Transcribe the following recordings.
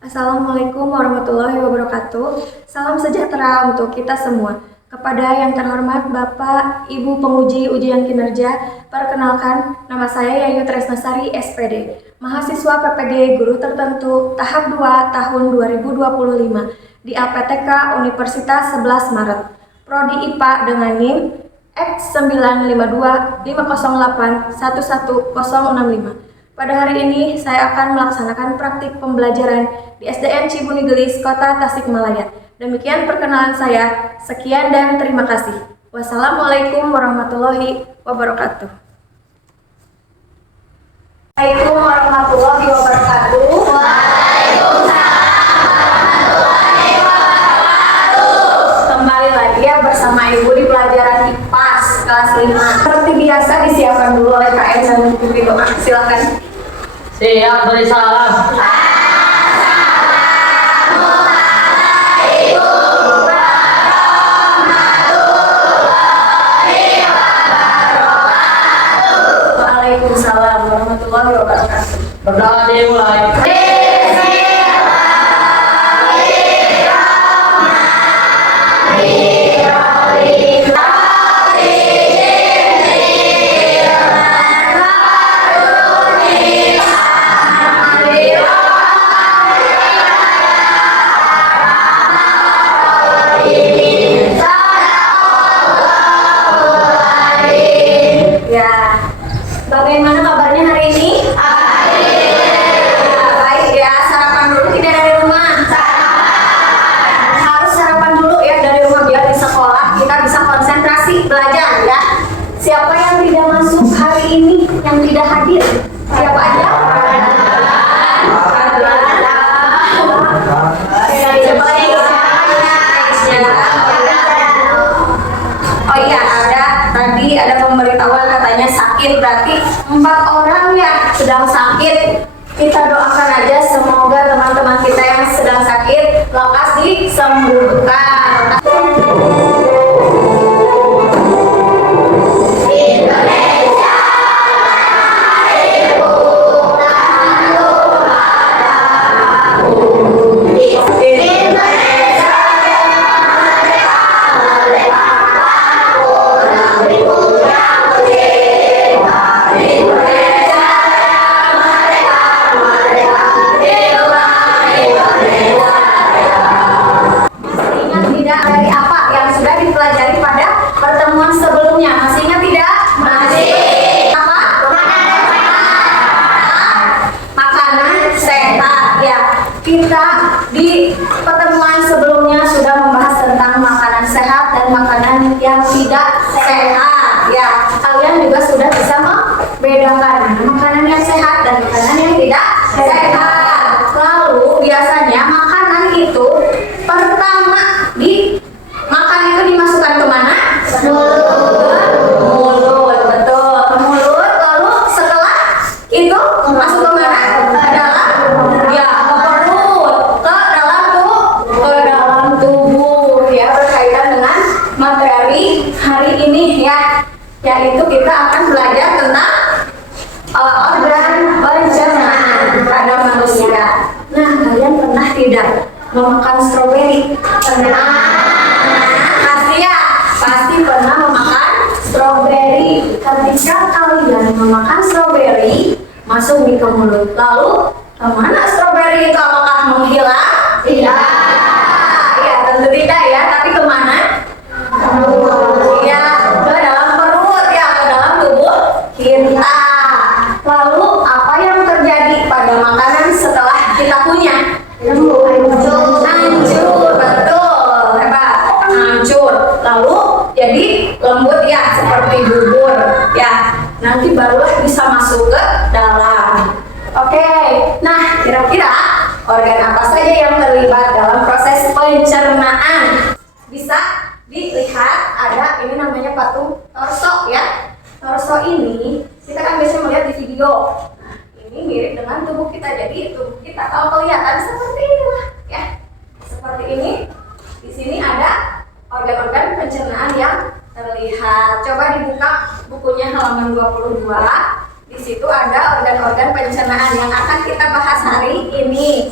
Assalamualaikum warahmatullahi wabarakatuh. Salam sejahtera untuk kita semua. Kepada yang terhormat Bapak, Ibu penguji ujian kinerja, perkenalkan nama saya Yayu Tresnasari SPD, mahasiswa PPG Guru Tertentu tahap 2 tahun 2025 di APTK Universitas 11 Maret. Prodi IPA dengan NIM X95250811065. Pada hari ini, saya akan melaksanakan praktik pembelajaran di SDN Cibuni Gelis, Kota Tasikmalaya. Demikian perkenalan saya. Sekian dan terima kasih. Wassalamualaikum warahmatullahi wabarakatuh. Waalaikumsalam warahmatullahi wabarakatuh. Kembali lagi ya bersama Ibu di pelajaran IPAS kelas 5. Seperti biasa disiapkan dulu oleh KM dan buku doa. Silakan. Siap, beri salam. Waalaikumsalam warahmatullahi wabarakatuh. Berdoa dimulai. Bagaimana kabarnya hari ini? Baik ya, sarapan dulu tidak dari rumah? Harus sarapan dulu ya dari rumah biar di sekolah kita bisa konsentrasi belajar ya. Siapa yang tidak masuk hari ini, yang tidak hadir? Siapa aja? Oh iya, tadi ada pemberitahuan katanya sakit, berarti 4 orang ya sedang sakit. Kita doakan aja semoga teman-teman kita yang sedang sakit lekas disembuhkan. Kita di pertemuan sebelumnya sudah membahas tentang makanan sehat dan makanan yang tidak sehat ya. Kalian juga sudah bisa membedakan makanan yang sehat dan makanan yang tidak sehat. Lalu biasanya makanan itu pertama makan itu dimasukkan ke mana? Mulut, betul, ke mulut. Lalu setelah itu masuk ke mana? Ke dalam hari ini ya, yaitu kita akan belajar tentang organ pencernaan pada manusia. Nah, kalian pernah tidak memakan stroberi? Pernah? Pasti ya, pasti pernah memakan stroberi. Ketika kalian memakan stroberi, masuk di ke mulut. Lalu kemana stroberi itu? Apakah menghilang? Tidak. Ya, tentu tidak ya. Tapi kemana? Ya, ke dalam perut ya, ke dalam tubuh kita. Lalu apa yang terjadi pada makanan setelah kita kunyah? Hancur, betul, hebat, hancur. Lalu jadi lembut ya, seperti bubur ya. Nanti barulah bisa masuk ke dalam. Oke, nah kira-kira organ apa saja yang terlibat dalam proses pencernaan? Bisa dilihat ada ini namanya patung torso ya. Torso ini kita kan biasanya melihat di video. Nah, ini mirip dengan tubuh kita. Jadi tubuh kita kalau kelihatan seperti inilah ya. Seperti ini. Di sini ada organ-organ pencernaan yang terlihat. Coba dibuka bukunya halaman 22. Di situ ada organ-organ pencernaan yang akan kita bahas hari ini.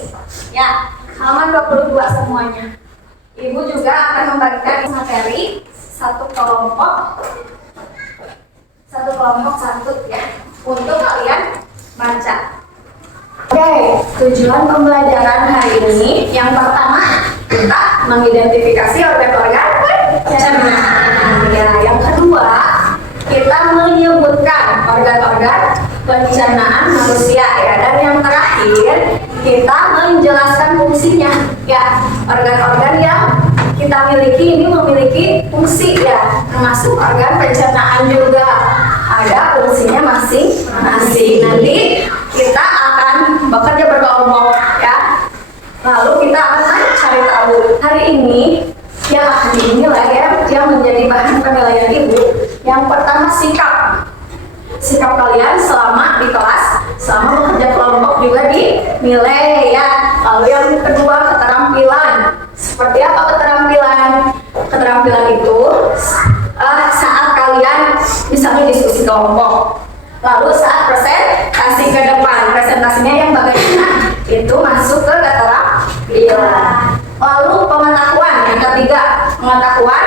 Ya, halaman 22 semuanya. Ibu juga akan membagikan materi satu kelompok satu ya untuk kalian baca. Oke, tujuan pembelajaran hari ini yang pertama kita mengidentifikasi organ-organ pencernaan. Ya, yang kedua kita menyebutkan organ-organ pencernaan manusia ya, dan yang terakhir kita menjelaskan fungsinya ya. Organ-organ yang kita miliki ini memiliki fungsi ya, termasuk organ pencernaan juga ada fungsinya masing-masing. Nanti kita akan bekerja berkelompok ya, lalu kita akan cari tahu hari ini yang akan dinilai ya, yang menjadi bahan penilaian ibu. Yang pertama sikap kalian selama di kelas, selama bekerja kelompok juga dinilai ya. Lalu yang kedua keterampilan. Seperti apa keterampilan? Keterampilan itu saat kalian misalnya diskusi kelompok, lalu saat presentasi ke depan, presentasinya yang bagaimana, itu masuk ke keterampilan. Lalu pengetahuan, yang ketiga pengetahuan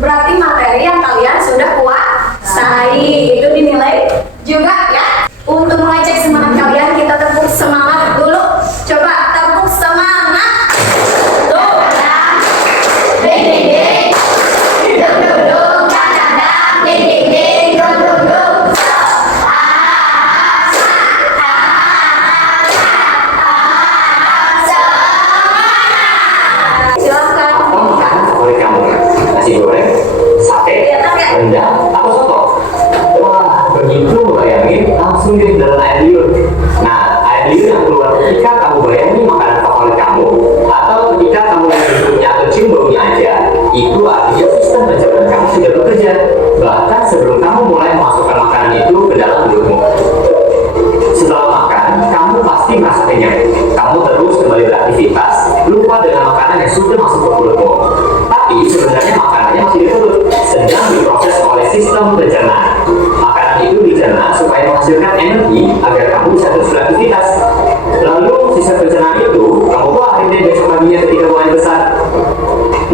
berarti materi yang kalian sudah kuasai, itu dinilai juga ya. Untuk mengecek semangat kalian, kita tepuk semangat dulu. Coba tepuk semangat. Nasi goreng, sate, rendang, atau soto. Wah, begitu bayangin langsung di dalam air liur. Nah, air liur yang keluar ketika kamu bayangin makanan favorit kamu, atau ketika kamu menyebutnya atau cium baunya aja, itu artinya sistem pencernaan kamu sudah bekerja. Bahkan sebelum kamu mulai memasukkan makanan itu ke dalam mulutmu. Setelah makan, kamu pasti merasa kenyang. Kamu terus kembali beraktivitas, lupa dengan makanan yang sudah masuk ke mulutmu. Tapi sebenarnya makanannya masih di perut, sedang diproses oleh sistem pencernaan. Makanan itu dicerna supaya menghasilkan energi agar kamu bisa terus beraktivitas. Lalu sistem pencernaan itu kamu keluarin deh besok paginya ketika buang besar.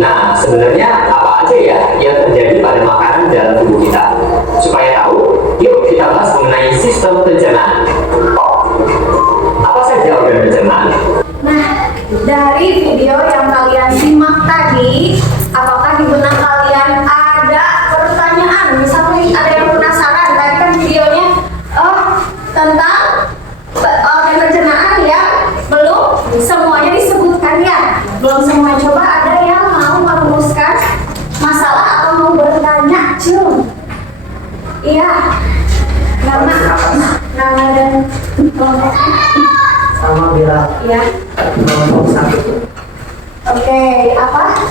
Nah, sebenarnya apa aja ya yang terjadi pada makanan dalam tubuh kita? Supaya tahu, yuk kita bahas mengenai sistem pencernaan. Apa saja organ pencernaan? Nah, dari video yang kalian simak tadi, apakah di benak kalian ada pertanyaan? Misalnya ada yang penasaran, tadi kan videonya tentang organ pencernaan ya, belum semuanya disebutkan ya, belum semua. Coba ada yang mau merumuskan masalah atau mau bertanya, iya, nama dan kelompoknya. Sama Bila Iya. kelompok satu. Oke, apa?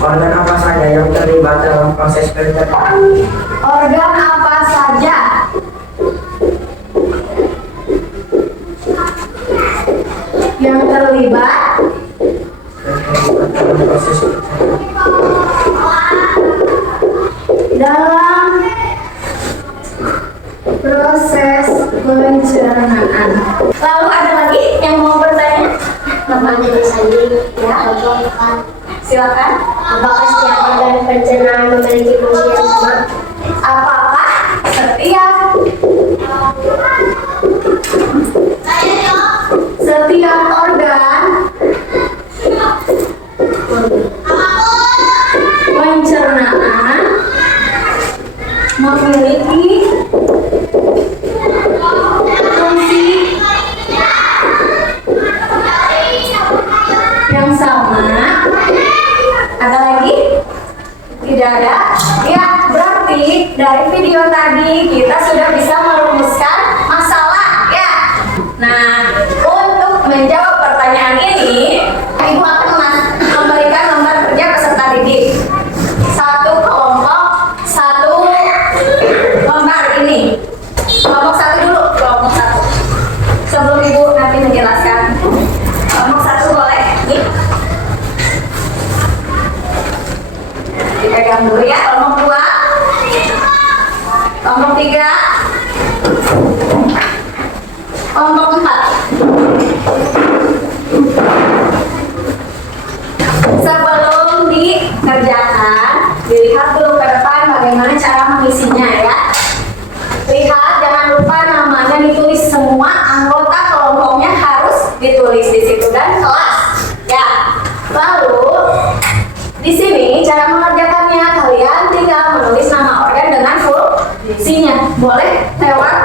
Organ apa saja yang terlibat dalam proses pencernaan? Organ apa saja? Yang terlibat dalam proses dalam proses pencernaan. Lalu ada lagi yang mau bertanya? Namanya Sandi, ya, Silakan. apakah setiap organ pencernaan memiliki fungsi yang sama? Apakah setiap organ pencernaan memiliki fungsi yang sama? Ada lagi? Tidak ada? Ya, berarti dari video tadi kita sudah bisa merumuskan masalah ya. Nah, untuk menjawab pertanyaan ini, Ibu akan memberikan lembar kerja peserta didik. Satu kelompok, satu lembar ini. Kelompok satu dulu, kelompok satu. Sebelum Ibu nanti menjelaskan. Kelompok satu boleh. Nih. Dipegang dulu ya, kelompok 2, kelompok 3, kelompok 4. ditulis di situ dan kelas. Ya. Lalu di sini cara mengerjakannya kalian tinggal menulis nama organ dengan fungsinya. Boleh lewat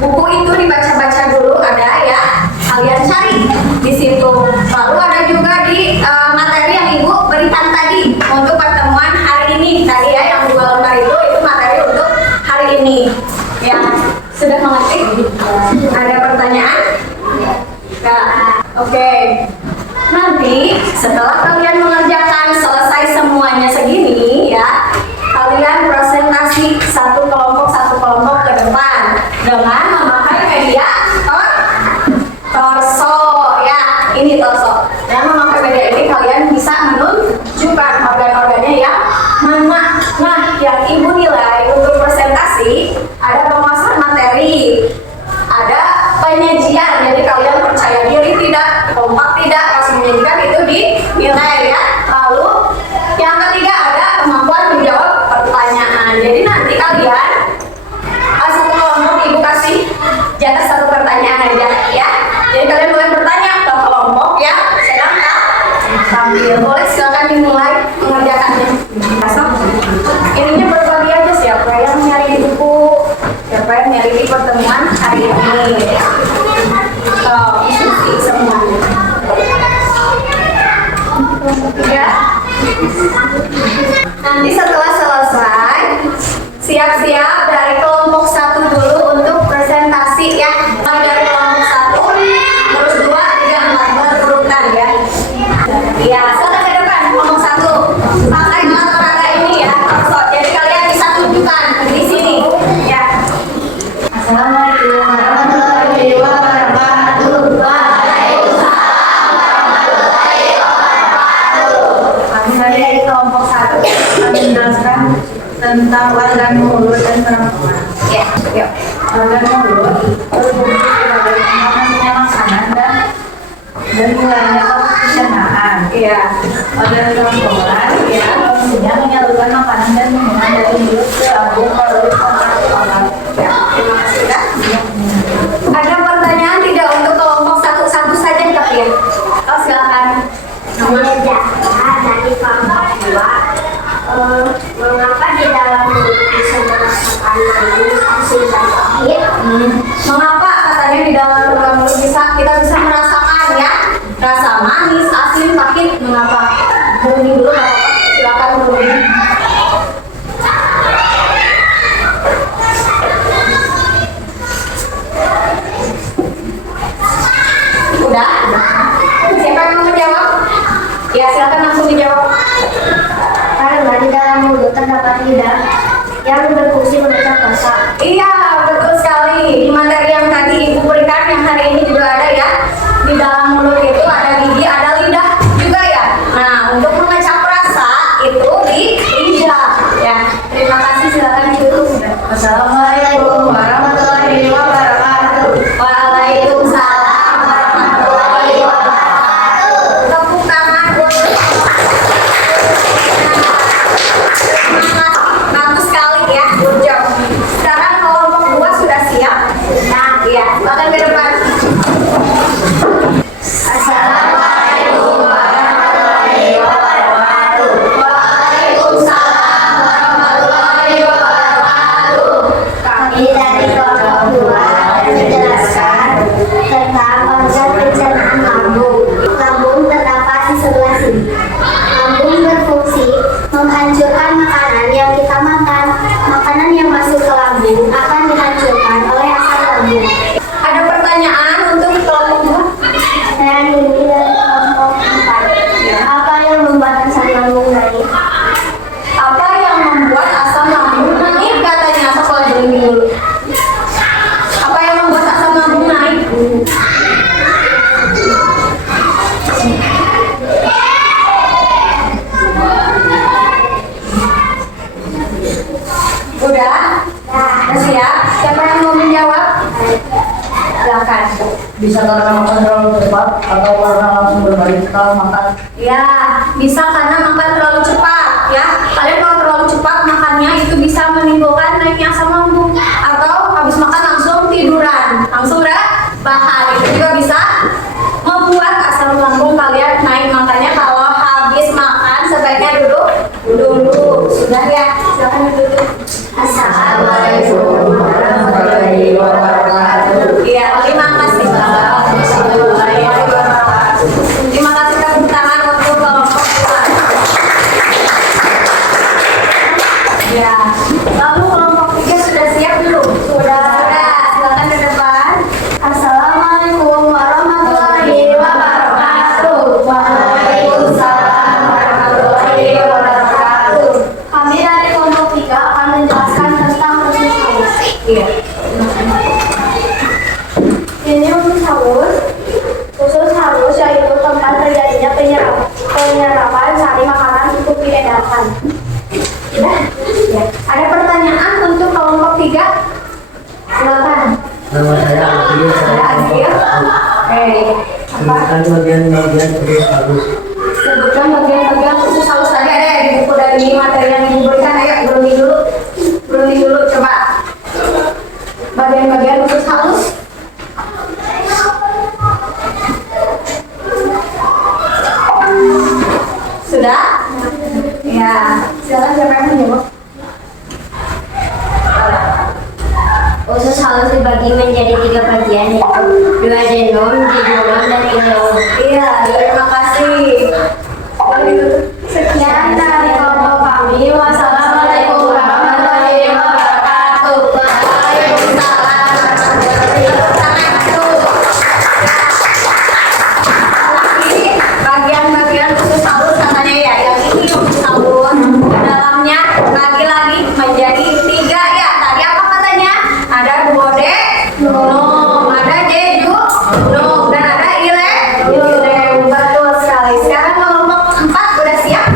buku itu dibaca-baca dulu ada ya. Kalian cari di situ. Lalu ada juga di materi yang Ibu berikan tadi untuk pertemuan hari ini. Tadi ya yang 2 lembar itu materi untuk hari ini. Ya, sudah mengerti? Ada pertanyaan? Ya. Oke. Nanti setelah kalian mengerjakan selesai semuanya segini ya, kalian presentasi satu kelompok ke depan dengan memakai media torso ya. Ini torso. Dan memakai media ini kalian bisa menunjukkan organ-organnya yang mana. Nah, yang Ibu nilai untuk presentasi ada penguasaan materi, ada penyajian. Jadi kalian percaya diri tidak, kompak tidak, pas menyajikan itu dinilai ya. Lalu yang ketiga ada kemampuan menjawab pertanyaan. Jadi nanti kalian satu kelompok Ibu kasih jatah 1 pertanyaan aja ya. Jadi kalian boleh bertanya ke kelompok ya. Sedangkan sambil boleh silakan dimulai mengerjakannya. Ininya berbagi aja siapa yang nyari di buku, siapa yang nyari di pertemuan hari ini. Isi semuanya. Ya. Nanti setelah selesai, siap-siap dari kelompok 1 dulu untuk presentasi ya. Mulai dari kelompok 1, terus 2, 3, 4 berurutan ya. Ya, silakan ke depan kelompok 1. Pakai alat peraga ini ya. Jadi kalian bisa tunjukkan di sini ya. Assalamualaikum warahmatullahi wabarakatuh. Saya dari kelompok 1 akan menjelaskan tentang organ mulut dan kerongkongan. Ya, yuk. Organ mulut berfungsi sebagai penghasilnya makanan dan mulainya pencernaan. Iya. Organ kerongkongan ya fungsinya menyalurkan makanan dan minuman dari mulut ke lambung melalui kontak oral. Ya, terima kasih ya. Ada pertanyaan tidak untuk kelompok 1 saja tapi ya? Oh, silakan. Dari kelompok 2, mengapa di dalam mulut bisa merasakan manis, asin, dan pahit? Mengapa katanya di dalam organ mulut kita bisa merasakan ya rasa manis, asin, pahit? Mengapa? Berunding dulu nggak apa-apa. Silakan berunding. Udah? Siapa yang mau menjawab? Ya, silakan langsung dijawab. Karena di dalam mulut terdapat lidah yang berfungsi mengucap rasa. Iya, betul sekali. Di materi yang tadi Ibu berikan yang hari ini juga ada ya. Di dalam mulut itu ada gigi, ada lidah juga ya. Nah, untuk mengecap rasa itu di lidah ya. Terima kasih, silakan ditutup. Assalamualaikum warahmatullahi wabarakatuh. Waalaikumsalam warahmatullahi wabarakatuh. Tepuk tangan untuk bagus sekali ya, good job. Sekarang kelompok 2 sudah siap. Nah, iya, silakan ke depan. Assalamualaikum warahmatullahi wabarakatuh. Waalaikumsalam warahmatullahi wabarakatuh. Kami dari kelompok 2 akan menjelaskan tentang organ pencernaan lambung. Lambung terdapat di sebelah sini. Lambung berfungsi menghancurkan makanan yang kita makan. Makanan yang masuk ke lambung akan dihancurkan oleh asam lambung. Ada pertanyaan untuk kelompok 2? Saya Nini dari kelompok 4. Apa yang membuat asam lambung naik? Apa yang membuat asam lambung naik katanya? Sekolah dulu. Apa yang membuat asam lambung naik? Udah? Udah siap? Siapa yang mau menjawab? Silakan. Bisa karena makan terlalu cepat atau karena langsung berbalik setelah makan. Ya, bisa karena makan terlalu cepat ya. Kalian kalau terlalu cepat makannya itu bisa menimbulkan naiknya asam lambung. Atau habis makan langsung tiduran, langsung rebahan. Itu juga bisa membuat naik, makanya kalau habis makan sebaiknya duduk dulu. Sudah ya, silakan duduk. Assalamualaikum warahmatullahi wabarakatuh. Iya, terima kasih. Terima kasih tepuk tangan untuk kelompok 2. Ya, lalu kelompok 3 sudah siap belum? Sudah. Silakan ke depan. Assalamualaikum warahmatullahi wabarakatuh. Waalaikumsalam warahmatullahi wabarakatuh. Kami dari kelompok 3 akan menjelaskan tentang usus halus. Iya. Ini usus halus. Usus halus yaitu tempat terjadinya penyerapan sari makanan untuk diedarkan. Ya. Ada pertanyaan untuk kelompok 3? Silakan. Nama saya Agil, saya Agil. sebutkan bagian-bagian usus halus. Sebutkan bagian-bagian usus halus tadi ada ya di buku dari materi yang diberikan. Ayo berunding dulu coba. Bagian-bagian usus halus. Sudah? Ya, silakan siapa yang menjawab? Usus halus dibagi menjadi 3 bagian, yaitu duodenum, jejunum, dan ileum. Iya, terima kasih. Sekian dari kelompok kami. Wassalamualaikum warahmatullahi wabarakatuh. Waalaikumsalam warahmatullahi wabarakatuh. Ini bagian-bagian usus halus katanya ya, yang ini usus halus. Dalamnya bagi lagi menjadi 3 ya. Tadi apa katanya? Ada duodenum, ada jejunum, dan ada ileum. Betul sekali. Sekarang kelompok 4 udah siap?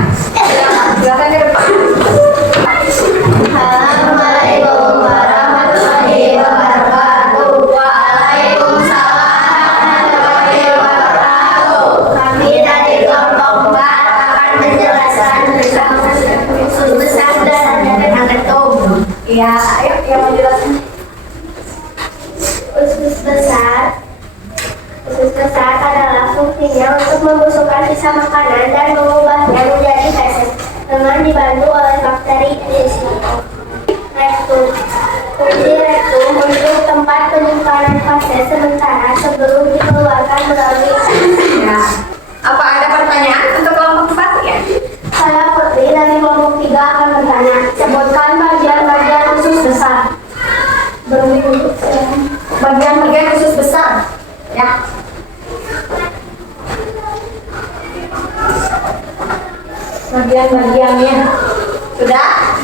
Silakan ke depan. Assalamualaikum warahmatullahi wabarakatuh. Waalaikumsalam warahmatullahi wabarakatuh. Kami dari kelompok 4 akan menjelaskan tentang usus besar dan anatomi. Iya, ayo yang menjelaskan. Usus besar adalah fungsinya untuk membusukkan sisa makanan dan mengubahnya menjadi feses dengan dibantu oleh bakteri Escherichia. Rektum. Fungsi rektum untuk tempat penyimpanan feses sementara sebelum dikeluarkan melalui. Ya. Apa ada pertanyaan untuk kelompok 4 ya? Saya Putri dari kelompok 3 akan bertanya. Sebutkan bagian-bagian usus besar. Bagian-bagian usus besar. Ya. Bagian-bagiannya. Sudah?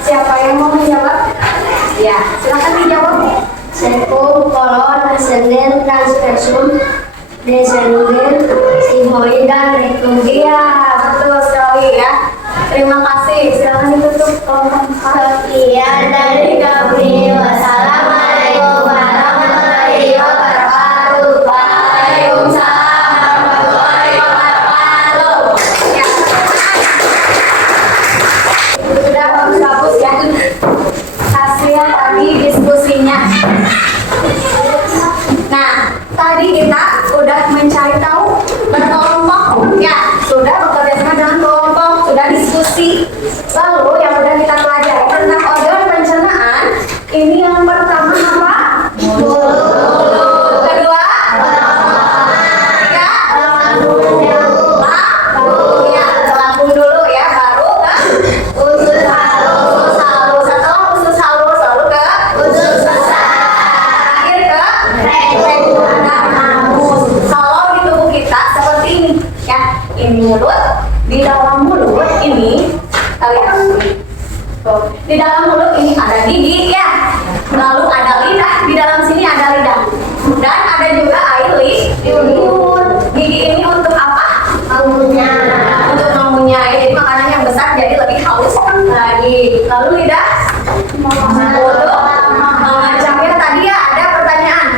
Siapa yang mau menjawab? Ya, silakan dijawab. Septum, kolon, ascendent, transversum, descendent, sigmoid, dan rectum. Iya, betul sekali ya. Terima kasih. Silakan ditutup kelompok 4. Sekian dari kami. Wassalamualaikum warahmatullahi wabarakatuh. Waalaikumsalam warahmatullahi wabarakatuh. Ya. Sudah bagus-bagus ya. Hasil tadi diskusinya. Nah, tadi kita udah mencari tahu berkelompok ya, sudah bekerja sama dengan kelompok, sudah diskusi. Lalu yang udah kita pelajari tentang organ pencernaan, ini yang pertama apa? Mulut. Kedua? Ketiga? Lambung. Ya, lambung dulu ya, baru ke usus halus. Setelah usus halus lalu ke usus besar. Terakhir ke rektum dan anus. Kalau di tubuh kita seperti ini ya, ini mulut, di dalam mulut ini kalian tuh, di dalam mulut ini ada gigi ya, lalu ada lidah, di dalam sini ada lidah, dan ada juga air liur. Gigi ini untuk apa? Mengunyah. Untuk mengunyah, jadi makanan yang besar jadi lebih halus lagi. Lalu lidah untuk mengacangnya. Tadi ya ada pertanyaan,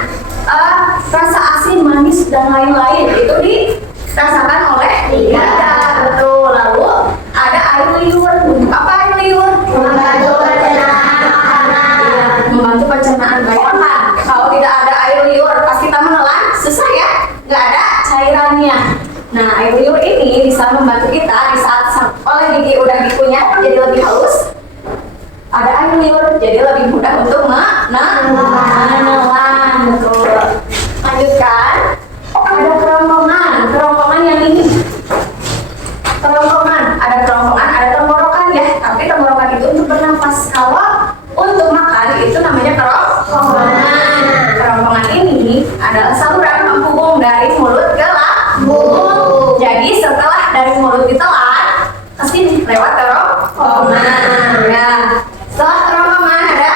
rasa asin, manis dan lain-lain itu dirasakan oleh lidah. Betul. Lalu ada air liur. Untuk apa air liur? Membantu pencernaan makanan. Membantu pencernaan baik makan. Kalau tidak ada air liur, pas kita menelan susah ya, nggak ada cairannya. Nah, air liur ini bisa membantu kita di saat oleh gigi udah dikunyah jadi lebih halus. Ada air liur jadi lebih mudah untuk menelan. Betul. Lanjutkan. Ada kerongkongan yang ini. Ada tenggorokan ya. Tapi tenggorokan itu untuk bernafas. Kalau untuk makan itu namanya kerongkongan. Kerongkongan ini adalah saluran penghubung dari mulut ke lambung. Jadi setelah dari mulut ditelan ke sini lewat kerongkongan. Ya. Setelah kerongkongan ada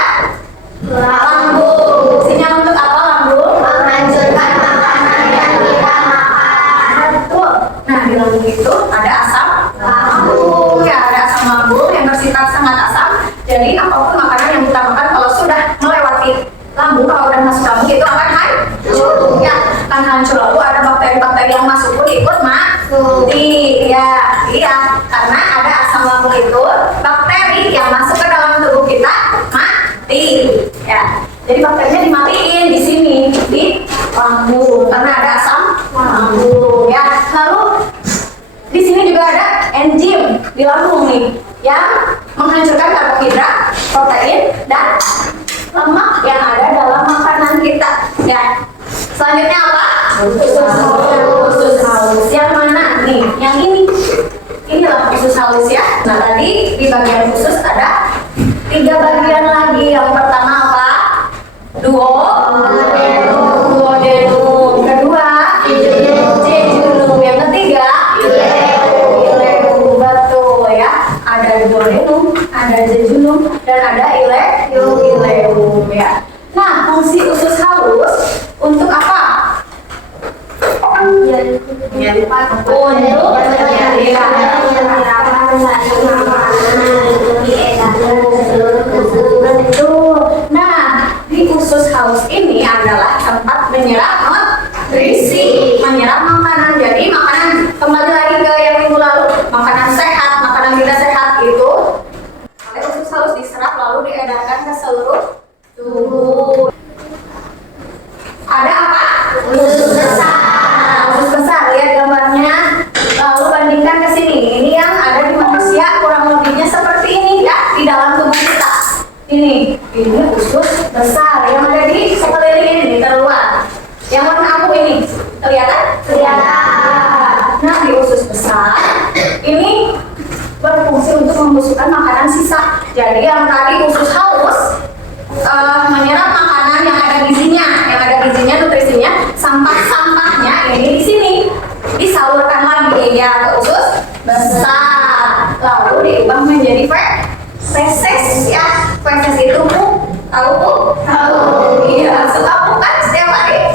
lambung. Fungsinya untuk apa lambung? Menghancurkan makanan yang kita makan. Betul. Nah, di lambung itu ada asam lambung. Ya, ada asam lambung yang bersifat sangat asam. Jadi apapun makanan yang kita makan kalau sudah melewati lambung, kalau udah masuk lambung itu akan hancur. Ya, akan hancur. Lalu ada bakteri-bakteri yang masuk pun ikut mati. Ya, iya. Karena ada asam lambung itu, bakteri yang masuk ke dalam tubuh kita mati. Ya, jadi bakterinya dimatiin di sini di lambung karena ada asam lambung. Ya, lalu di sini juga ada enzim di lambung nih yang menghancurkan karbohidrat, protein, dan lemak yang ada dalam makanan kita. Ya, selanjutnya apa? Usus halus. Yang mana nih? Yang ini. Inilah usus halus ya. Nah, tadi di bagian usus ada 3 bagian lagi. Yang pertama apa? Duodenum. Kedua, jejunum. Yang ketiga, ileum. Betul ya. Ada duodenum, ada jejunum, dan ada ileum ya. Nah, fungsi usus halus untuk apa? Nah, di usus halus ini adalah tempat menyerap nutrisi, menyerap makanan. Jadi makanan, kembali lagi ke yang minggu lalu, makanan sehat, makanan tidak sehat itu oleh usus halus diserap lalu diedarkan ke seluruh tubuh. Ada apa? Usus besar, lihat gambarnya. Lalu bandingkan ke sini. Ini yang ada di manusia kurang lebihnya seperti ini ya di dalam tubuh kita. Ini usus besar yang ada di sekeliling ini terluar. Yang warna abu ini kelihatan? Kelihatan. Nah, di usus besar ini berfungsi untuk membusukkan makanan sisa. Jadi yang tadi usus halus menyerap makanan yang ada gizinya, nutrisinya, sampah-sampahnya ini di sini disalurkan lagi ya ke usus besar, lalu diubah menjadi feses ya. Feses itu tahu? Iya, suka bukan setiap hari?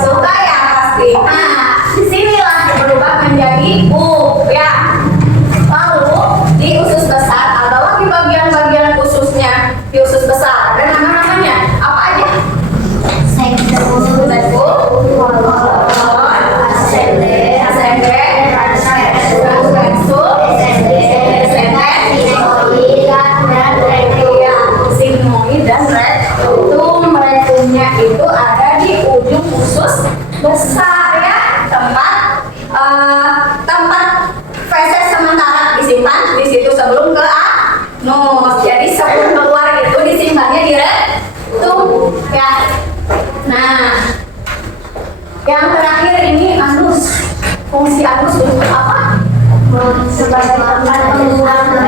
Suka ya pasti. Nah, disinilah berubah menjadi pup ya. Lalu di usus besar ada lagi bagian-bagian ususnya. Di usus besar ada nama-namanya apa aja? Itu ada di ujung usus besar ya, tempat feses sementara disimpan di situ sebelum ke anus. Jadi sebelum keluar itu disimpannya di rektum ya. Nah, yang terakhir ini anus. Fungsi anus untuk apa? Sebagai tempat pembuangan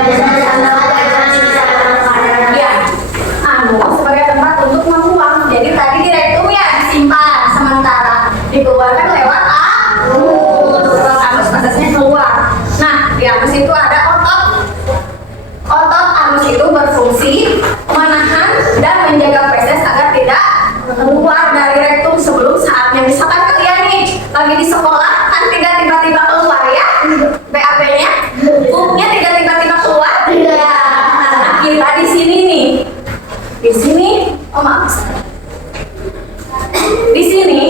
ya. Anus sebagai tempat untuk membuang. Jadi tadi di rektum ya disimpan sementara, dikeluarkan lewat anus. Lewat anus prosesnya keluar. Nah, di anus itu ada otot. Otot anus itu berfungsi menahan dan menjaga feses agar tidak keluar dari rektum sebelum saatnya. Misalkan kalian nih lagi di sekolah kan tidak tiba-tiba keluar ya BAB-nya, pupnya tidak tiba-tiba keluar. Nah, kita di sini nih, di sini, di sini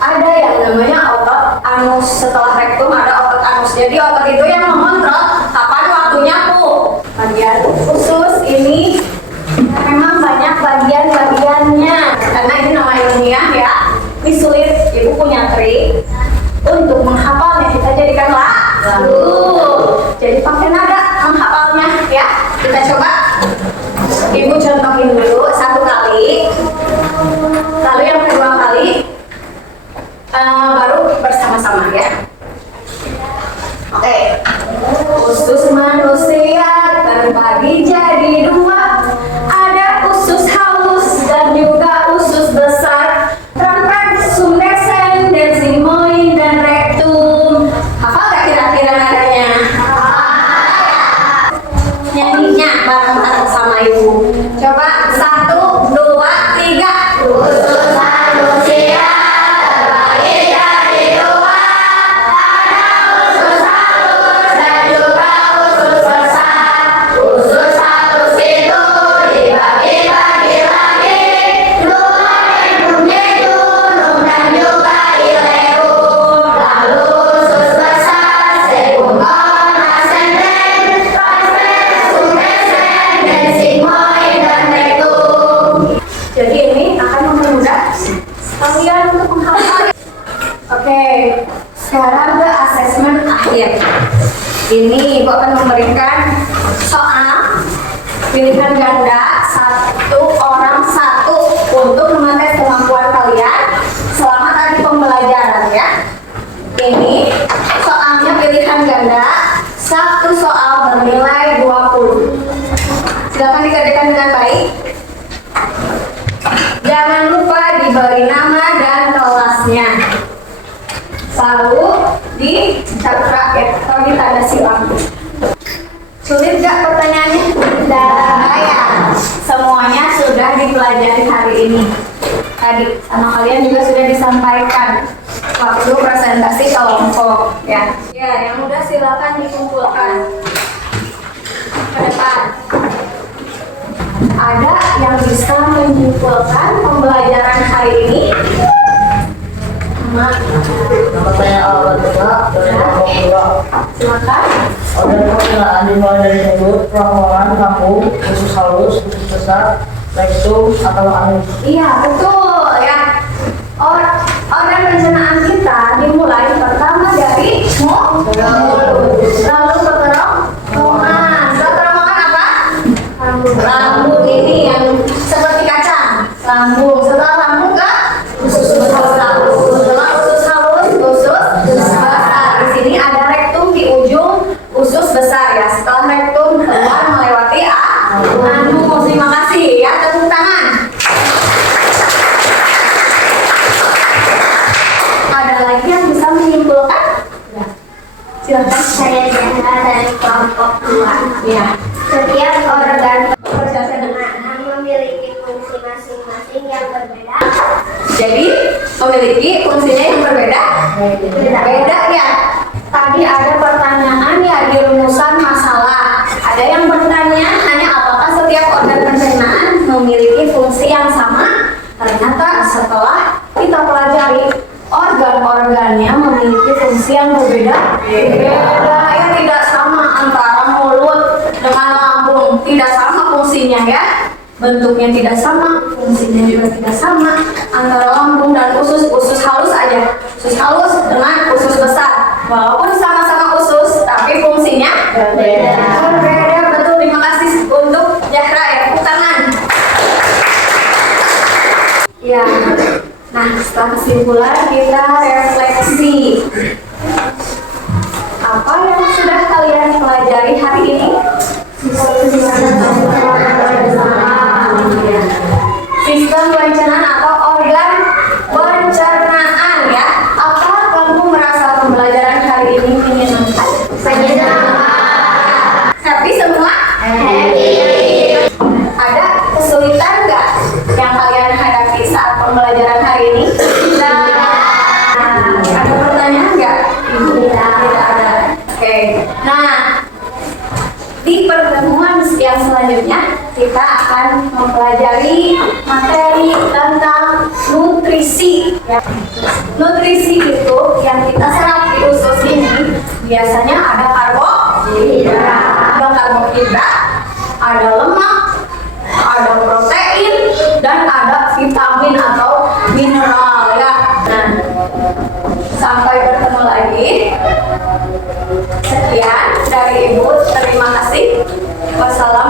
ada yang namanya otot anus. Setelah rektum ada otot anus. Jadi otot itu yang mengontrol kapan waktunya pup. Bagian usus ini memang banyak bagian-bagiannya karena ini nama ilmiah ya. Ini sulit, ibu punya trik untuk menghafalnya. Kita jadi Usus manusia terbagi jadi dua, ada usus halus dan juga usus besar, trompet, sumdesen, desimoid, dan rektum. Hafal gak kira-kira nadanya? Nyanyinya bareng-bareng sama ibu. Coba 1, 2, 3. Usus manusia terbagi jadi dua, ada usus halus dan juga usus besar. Usus halus itu dibagi-bagi lagi, dua yaitu dan juga ileum. Lalu usus besar sebum ascendens, transversus, sumdesen, desimoid, dan rektum. Jadi ini akan mempermudah kalian untuk menghafal. Oke, sekarang ke asesmen akhir. Ini Ibu akan memberikan soal pilihan ganda 1 orang 1 untuk mengetes kemampuan kalian selama tadi pembelajaran ya. Ini soalnya pilihan ganda, 1 soal bernilai 20. Silakan dikerjakan dengan baik. Jangan lupa diberi nama dan kelasnya. Lalu dicatat ya, atau ditanda silang. Sulit gak pertanyaannya? Tidak ya. Semuanya sudah dipelajari hari ini. Tadi sama kalian juga sudah disampaikan waktu presentasi kelompok ya. Ya, yang udah silakan dikumpulkan ke depan. Ada yang bisa menyimpulkan pembelajaran hari ini? Nama saya Alwan Tega dari kelompok 2. Silakan. Organ perkenaan dimulai dari mulut, kerongkongan, lambung, usus halus, usus besar, rektum, atau anus. Iya, betul ya. Organ pencernaan kita dimulai pertama dari mulut, lalu ke kerongkongan. Setelah kerongkongan apa? Lambung ini yang seperti kacang. Lambung. Setelah lambung ke usus besar. Setelah usus halus, usus besar. Di sini ada rektum di ujung usus besar ya. Setelah rektum keluar melewati anus. Terima kasih ya. Tepuk tangan. Ada lagi yang bisa menyimpulkan? Ya. Silakan. Saya Jana dari kelompok 2. Ya. Setiap organ Perjalanan. pencernaan memiliki fungsi masing-masing yang berbeda. Jadi memiliki fungsinya yang berbeda. Beda ya. Tadi ada pertanyaan ya di rumusan masalah. Ada yang bertanya hanya apakah setiap organ pencernaan memiliki fungsi yang sama? Ternyata setelah kita pelajari organ-organnya memiliki fungsi yang berbeda. Beda ya, tidak sama antara mulut dengan lambung, tidak sama fungsinya ya. Bentuknya tidak sama, fungsinya juga tidak sama antara lambung dan usus halus aja. Usus halus dengan usus besar, walaupun sama-sama usus, tapi fungsinya berbeda. Berbeda, betul. Terima kasih untuk Zahra ya, tepuk tangan. Ya, nah setelah kesimpulan kita refleksi. Apa yang sudah kalian pelajari hari ini? Sistem pencernaan atau organ pencernaan ya. Apa kamu merasa pembelajaran hari ini menyenangkan? Happy semua? Ada kesulitan nggak yang kalian hadapi saat pembelajaran hari ini? Ada pertanyaan nggak? Tidak ada. Oke. Nah, di pertemuan yang selanjutnya kita akan mempelajari materi tentang nutrisi ya. Nutrisi itu yang kita serap di usus ini biasanya ada karbohidrat, ada lemak, ada protein, dan ada vitamin atau mineral ya. Nah, sampai bertemu lagi. Sekian dari Ibu, terima kasih. Wassalamualaikum.